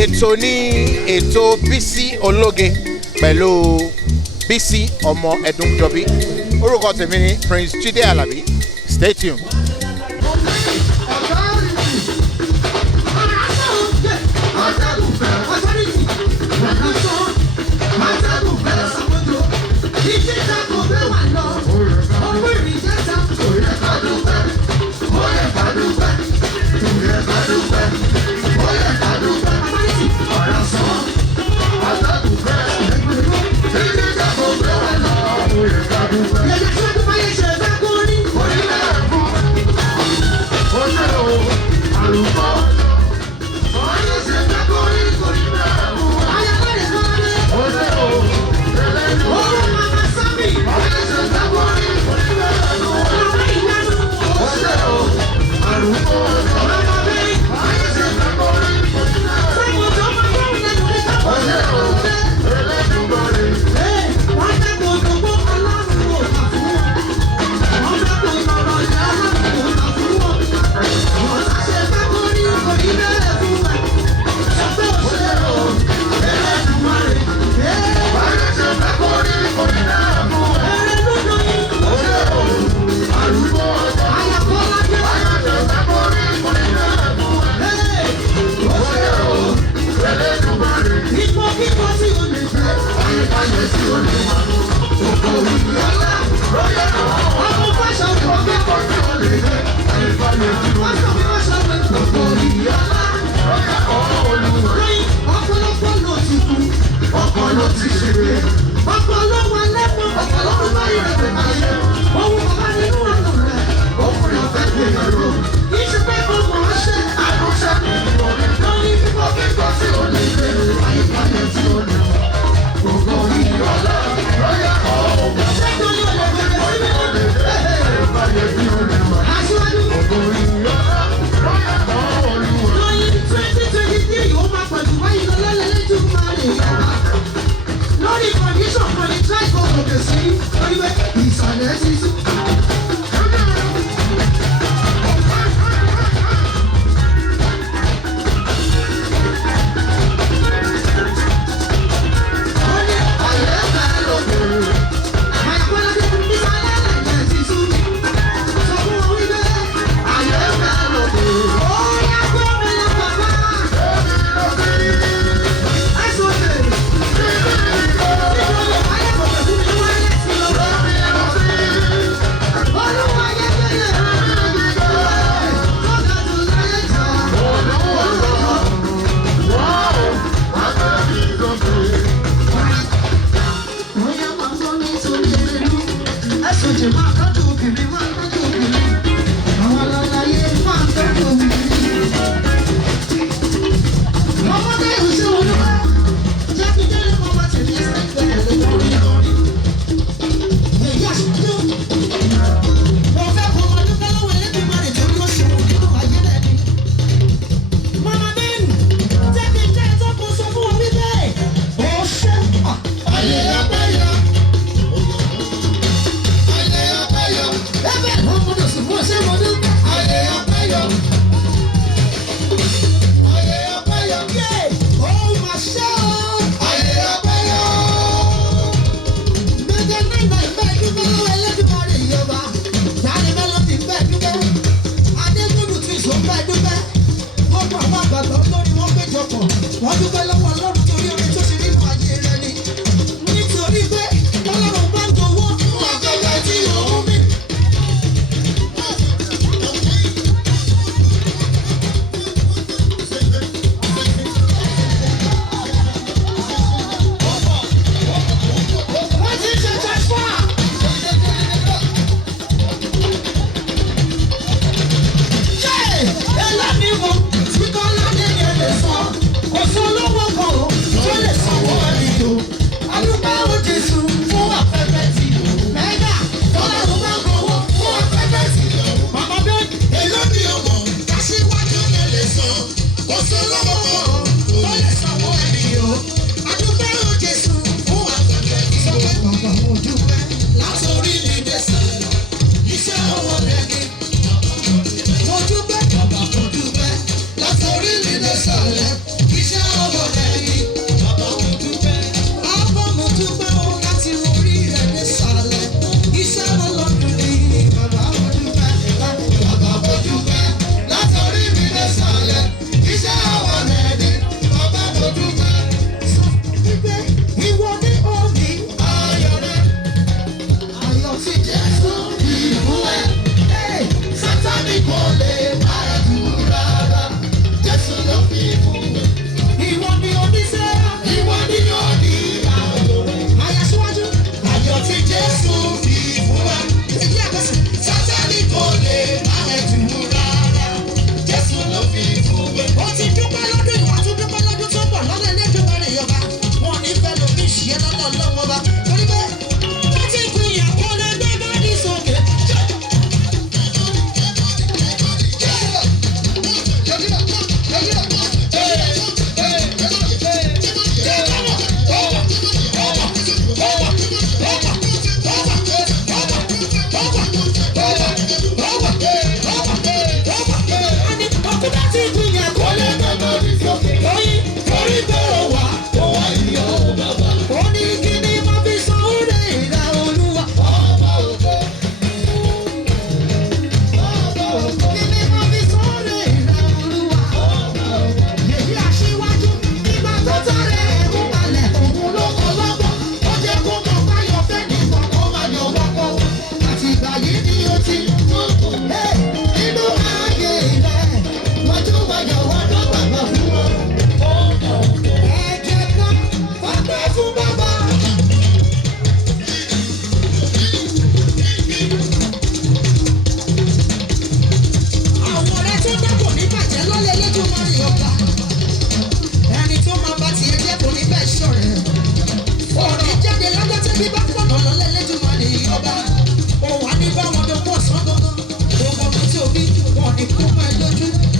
ètò ní ètò Bisi Ologe pẹ̀lú Bisi ọmọ Ẹ̀dúnjọbí. Orúkọ tèmi ni Prince Jide Alabi. Stay tuned. Iṣẹ́ ọwọ́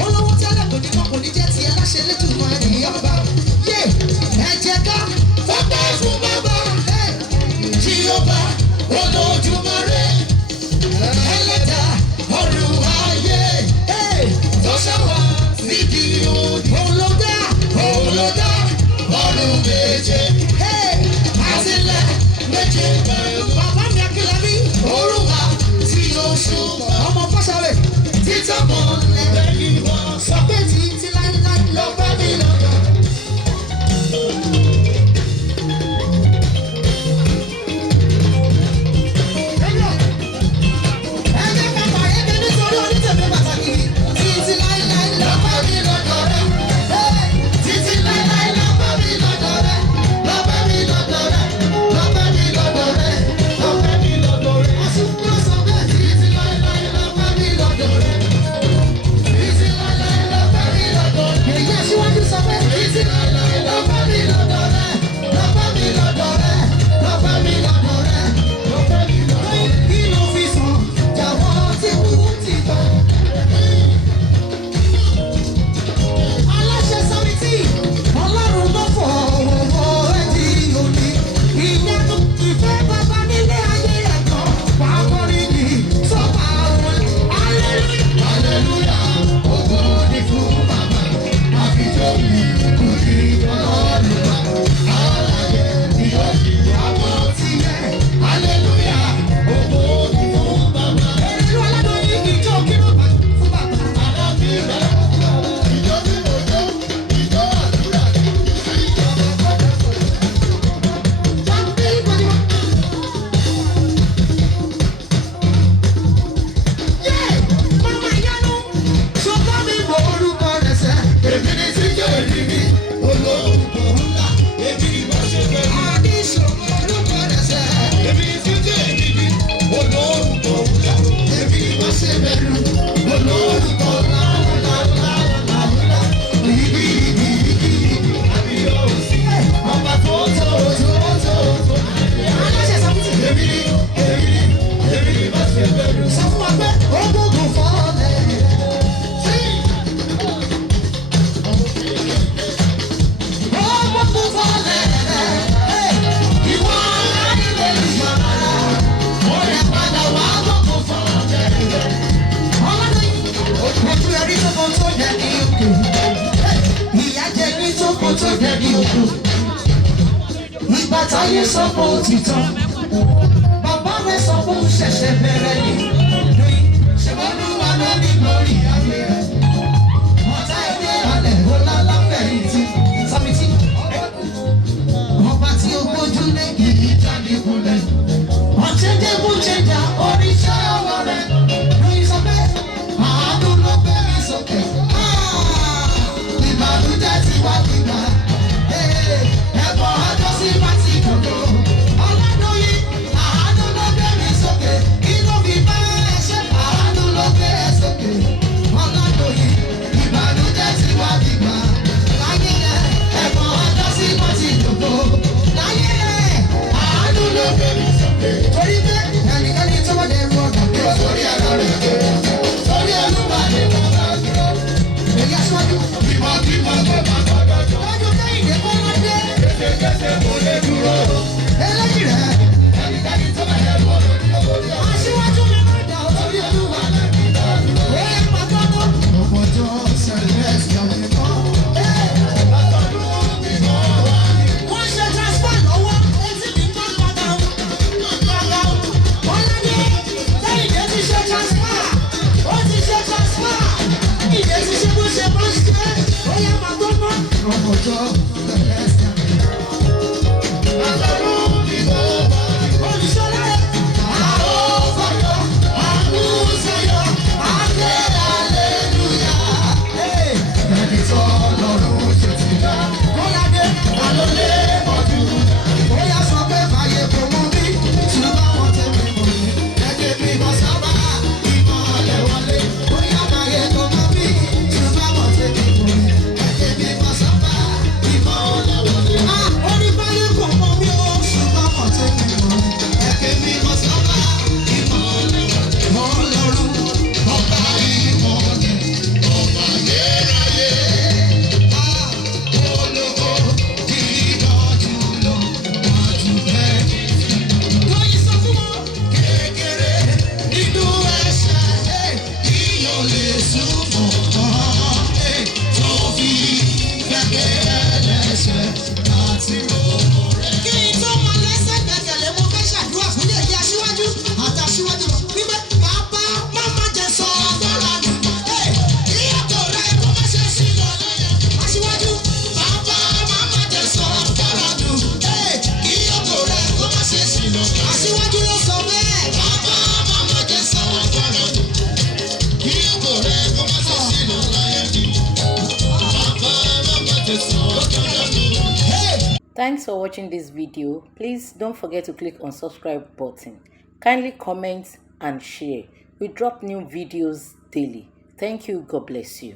olówó tẹ́lẹ̀ kò ní mọ́ kò ní jẹ́ tiẹ̀ láṣẹ lẹ́tùmọ̀ ẹ̀yìn ọba yé ẹ̀jẹ̀ ká fọ́pẹ́ fún bàbá tí ó bá Olódùmarè ẹlẹ́dà ọ̀run ayé tó ṣàwà níbi òní olódà ọ̀run méje àtìlẹ̀ méje bàbá mi akílẹ̀ mi òrùka tí ó ṣùgbọ́n ọmọ fọ́ṣọ́rẹ́ títọ́ mọ́ lẹ́yìn wọn sọ pé títí láíláí lọ bá mi lọ́dọ̀. Táyé sọ pé ó ti tán, bàbá rẹ̀ sọ pé ó ṣẹ̀ṣẹ̀ bẹ̀rẹ̀ ni. Ṣèbọn Olúwa ló ní lórí ayé rẹ̀. Ọ̀tá ẹgbẹ́ alẹ̀ ó lálá fẹ̀yìntì. Sọ́mìtì ọba tí ó gbójú lé kìí jáde kulẹ̀. Ọ̀chẹ́dẹ́ mú jẹjà oríṣẹ́ ọwọ́ rẹ̀. Lóyún sọ pé àánú ló gbé mi sókè. Ìbànújẹ́ ti wá gbígbà. Ẹ̀bọ̀n àjọsí bá ti kòkó. Ọlọ́dúnyí àánú ló gbé mi sókè. Kí ló fi bá ẹ ṣe? Àánú ló gbé ẹ sókè. Ọlọ́dúnyí ìbànújẹ́ ti wá gbígbà. Láyé rẹ̀ ẹ̀bọ̀n àjọsí bá ti kòkó. Láyé rẹ̀ àánú ló gbé mi sókè. Torí pé ẹnikẹ́ni tó bá dẹrù ọ̀nà gbé sórí ẹ̀rọ rẹ̀ gbé. Sórí ẹ̀rọ bá dé bọ̀ bá dúró. Èyí aṣáájú. Bímọ tó bá gbọ́dọ̀ jọ. Lọ́jọ́ kẹ́hìndé kọ́ máa dé. Kéṣe kò lè dúró. Eléyìí rẹ̀. Ẹnikẹ́ni tó bá dẹrù ọ̀nà gbé. Aṣíwájú mi máa dà ó torí Olúwa lẹ́bi lọ́dún. Ó yẹ pàtàkó. Ọ̀pọ̀jọ́ sẹ̀lẹ̀sì ọ̀mí kan. Wọ́n ṣe transfer lọ́wọ́. Etí mi tó padà. Wọ́n lé ní Kẹ́hìndé ti ṣe transfer. Ó ti ṣe transfer. Ìdè ti ṣe bó ṣe bó ṣe. Ó yẹ pàtàkó. Ọ̀pọ̀jọ́ sẹ̀lẹ̀sì. Ìmọ̀ Thanks for watching this video. Please don't forget to click on subscribe button. Kindly comment and share. We drop new videos daily. Thank you. God bless you.